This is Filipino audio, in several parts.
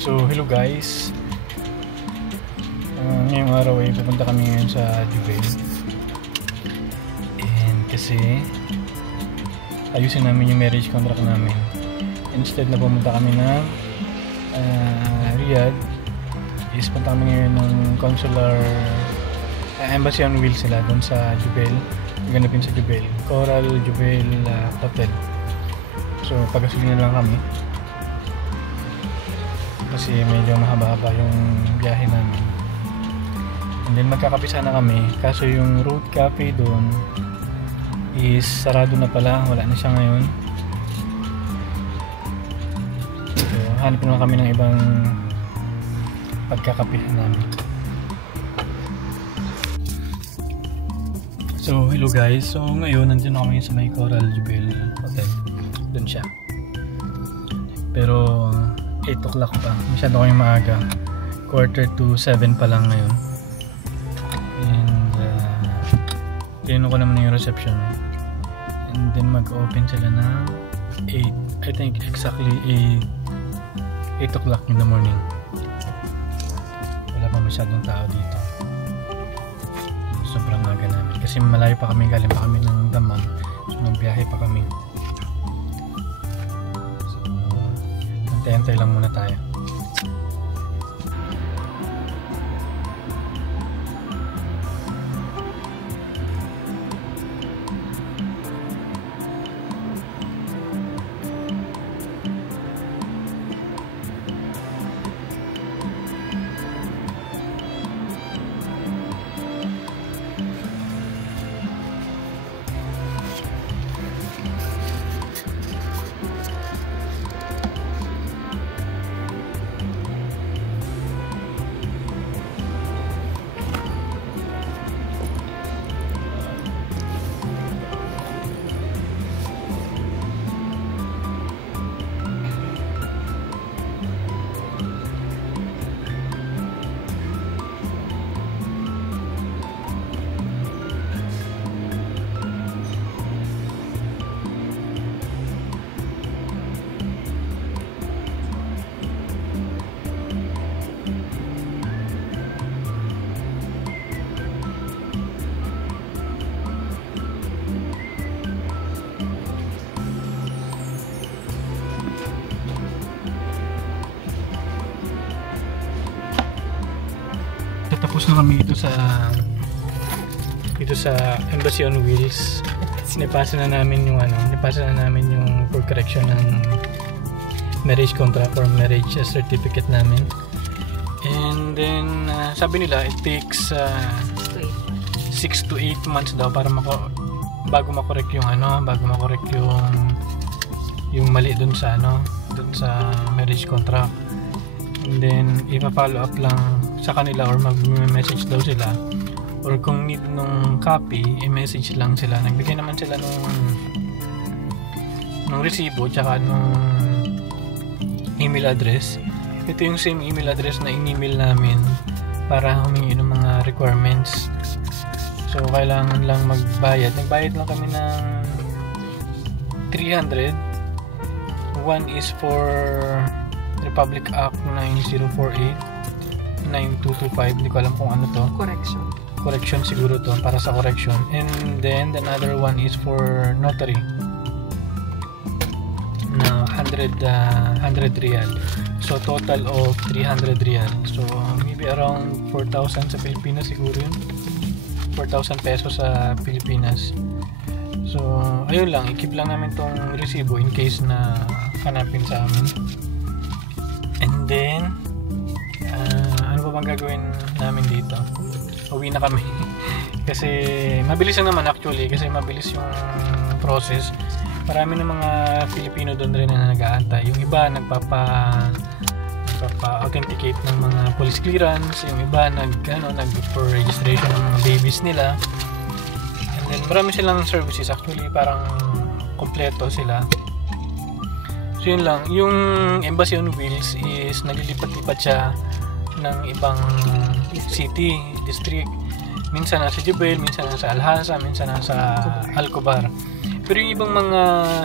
So hello guys, ngayong araw ay pupunta kami ngayon sa Jubail. And kasi ayusin namin yung marriage contract namin. Instead na pumunta kami ng Riyadh, is punta kami ngayon ng consular embassy on wheels sila doon sa Jubail. Ganapin sa Jubail, Coral Jubail Hotel. So pagasolina lang kami kasi medyo mahaba-haba yung biyahe namin. And then magkakapisa na kami, kaso yung road cafe doon is sarado na pala, wala na siya ngayon. So hanap naman kami ng ibang pagkakapihan namin. So hello guys, so ngayon nandun na kami sa may Coral Jubail Hotel. Doon siya, pero 8 o'clock pa, masyado kami maaga, 6:45 pa lang ngayon. And tinanong ko naman yung reception, and then mag-open sila ng 8, I think exactly 8 o'clock in the morning. Wala pa masyadong tao dito, sobrang aga namin kasi malayo pa kami, galing pa kami ng Daman, so nagbiyahe pa kami. Antay-antay lang muna tayo. Tapos na kami dito sa Embassy on Wheels. Nipasa na namin yung full correction ng marriage contract or marriage certificate namin. And then sabi nila it takes 6 to 8 months daw para bago makorek yung mali dun sa marriage contract. And then ipa-follow up lang sa kanila or mag-message daw sila, or kung need nung copy, i-message lang sila. Nagbigay naman sila nung resibo tsaka nung email address. Ito yung same email address na in-email namin para humingi ng mga requirements. So kailangan lang magbayad. Nagbayad lang kami ng 300. One is for Republic Act 9048-9225, hindi ko alam kung ano to. Correction siguro to, para sa correction. And then the other one is for notary na 100 riyal. So total of 300 riyal. So maybe around 4,000 sa Pilipinas siguro yun. 4,000 pesos sa Pilipinas. So ayun lang, i-keep lang namin tong resibo in case na hanapin sa amin. And then ano pa bang gagawin namin dito? Uwi na kami. Kasi mabilis naman actually, kasi mabilis yung process. Marami ng mga Filipino doon rin na nag-aantay. Yung iba nagpapa-authenticate ng mga police clearance, yung iba for registration ng mga babies nila. And then marami silang services actually, parang kompleto sila. So yun lang, yung Embassy on Wheels is naglilipat-lipat siya ng ibang city, district. Minsan nasa Jubail, minsan nasa Alhasa, minsan nasa Alcobar. Pero yung ibang mga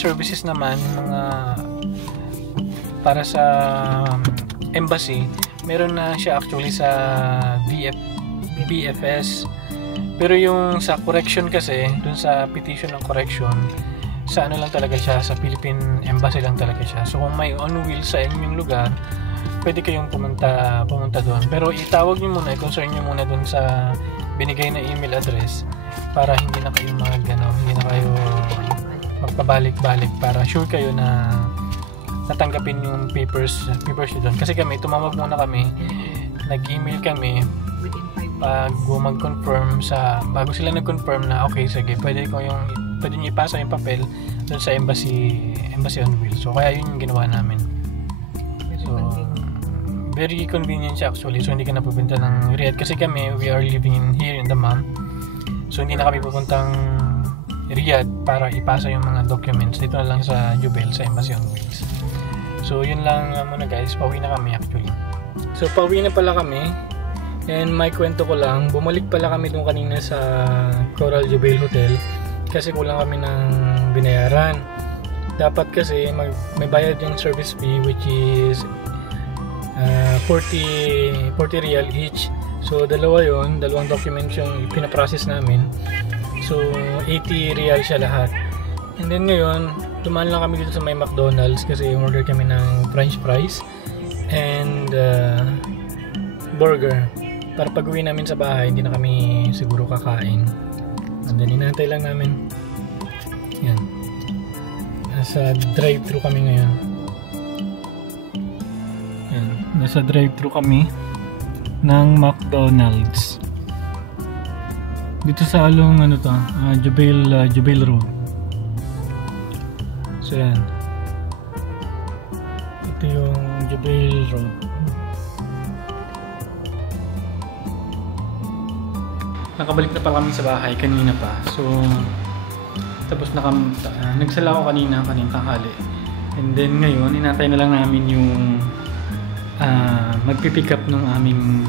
services naman, mga para sa embassy, meron na siya actually sa BFS. Pero yung sa correction kasi, dun sa petition ng correction, sa ano lang talaga siya, sa Philippine Embassy lang talaga siya. So kung may on wheel sa inyong lugar, pwede kayong pumunta doon. Pero itawag nyo muna, i-concern nyo muna doon sa binigay na email address para hindi na kayo hindi na kayo magpabalik-balik, para sure kayo na natanggapin yung papers nyo doon. Kasi kami, tumawag muna kami, nag-email kami bago mag-confirm bago sila nag-confirm na okay, sige, pwede nyo ipasa yung papel doon sa embassy on wheel. So kaya yun yung ginawa namin. So very convenient siya actually. So hindi ka na pupunta ng Riyadh kasi kami, we are living here in Dammam. So hindi na kami pupuntang Riyadh para ipasa yung mga documents. Dito na lang sa Jubail, sa embassy on wheels. So yun lang muna guys, pauwi na kami actually. So pauwi na pala kami. And may kwento ko lang, bumalik pala kami doon kanina sa Coral Jubail Hotel kasi kulang kami ng binayaran. Dapat kasi may bayad yung service fee, which is 40 real each. So dalawang documents yung pinaprocess namin. So 80 real siya lahat. And then ngayon, dumaan lang kami dito sa may McDonald's kasi order kami ng french fries and burger. Para pag-uwi namin sa bahay, hindi na kami siguro kakain. And then inantay lang namin. Yan. Nasa drive-thru kami ngayon. Yan. Nasa drive-thru kami ng McDonald's. Dito sa along Jubail Road. So yan. Ito yung Jubail Road. Nakabalik na pala kami sa bahay kanina pa. So tapos nagsala ako kanina tanghali. And then ngayon inantay na lang namin yung magpipick up ng aming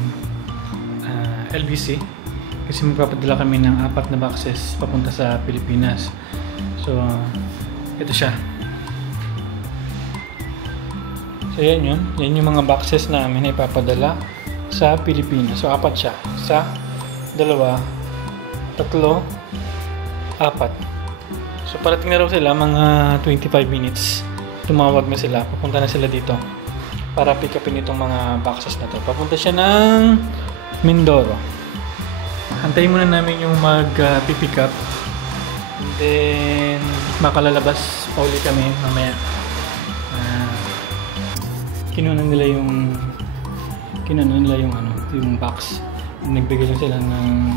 LBC kasi magpapadala kami ng 4 na boxes papunta sa Pilipinas. So ito siya. So yan yung mga boxes namin na ipapadala sa Pilipinas. So 4 siya. Sa 2, 3, 4. So parating na raw sila mga 25 minutes. Tumawag na sila, papunta na sila dito para pick upin itong mga boxes na to. Papunta siya ng Mindoro. Antayin muna namin yung mag-pick up. And then makalalabas pa uli kami mamaya. Kinunan nila yung box. Nagbigay lang sila ng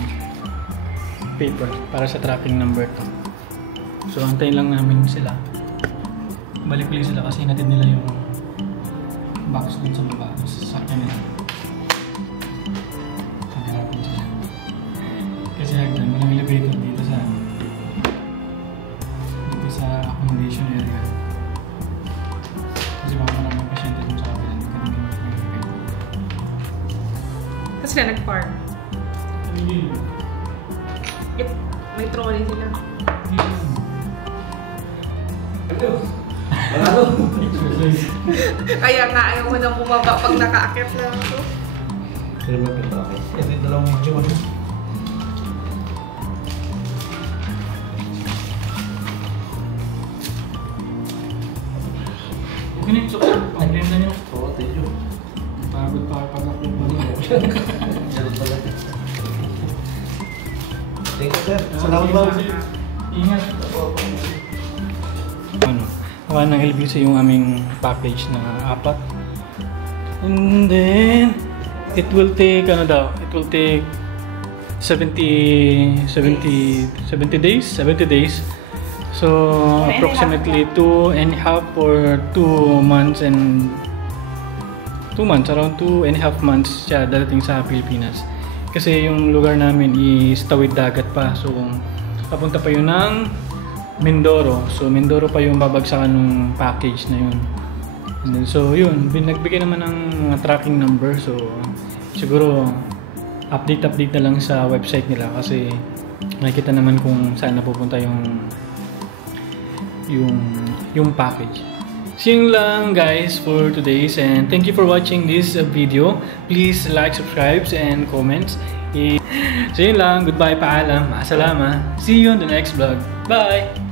paper para sa tracking number to. So antayin lang namin sila. Balik ulit sila kasi natin nila yung box dun sa baba, sa sakyan nila. Hanapin sila. Kasi hagdan, walang elevator dito sa accommodation area. Kasi baka maraming pasyente dun sa kapila. Kasi sila nag-park. Hindi. Yep, may trolley sila. Kaya nga ayaw mo nang bumaba pag nakaakit lang ako. Pero bakit bakit? Ito yung dalawang medyo ano? Okay na yung sukal. Pag-blend na nyo. Oo, tayo. Pagod pa pag-upload mo nyo. Meron pala. Thank you, sir. Salamat ba? Ingat. Nakuha ng LBC yung aming package na 4. And then it will take 70 days. So approximately 2.5 or 2 months and 2 months, around 2.5 months siya dadating sa Pilipinas. Kasi yung lugar namin is tawid dagat pa. So papunta pa yun ng Mindoro. So Mindoro pa yung babagsakan ng package na yun. And then, so yun, nagbigay naman ng mga tracking number. So siguro update na lang sa website nila kasi nakikita naman kung saan napupunta yung package. So yun lang guys for today's, and thank you for watching this video. Please like, subscribe, and comments. So yun lang, goodbye, paalam, maasalama. See you on the next vlog. Bye!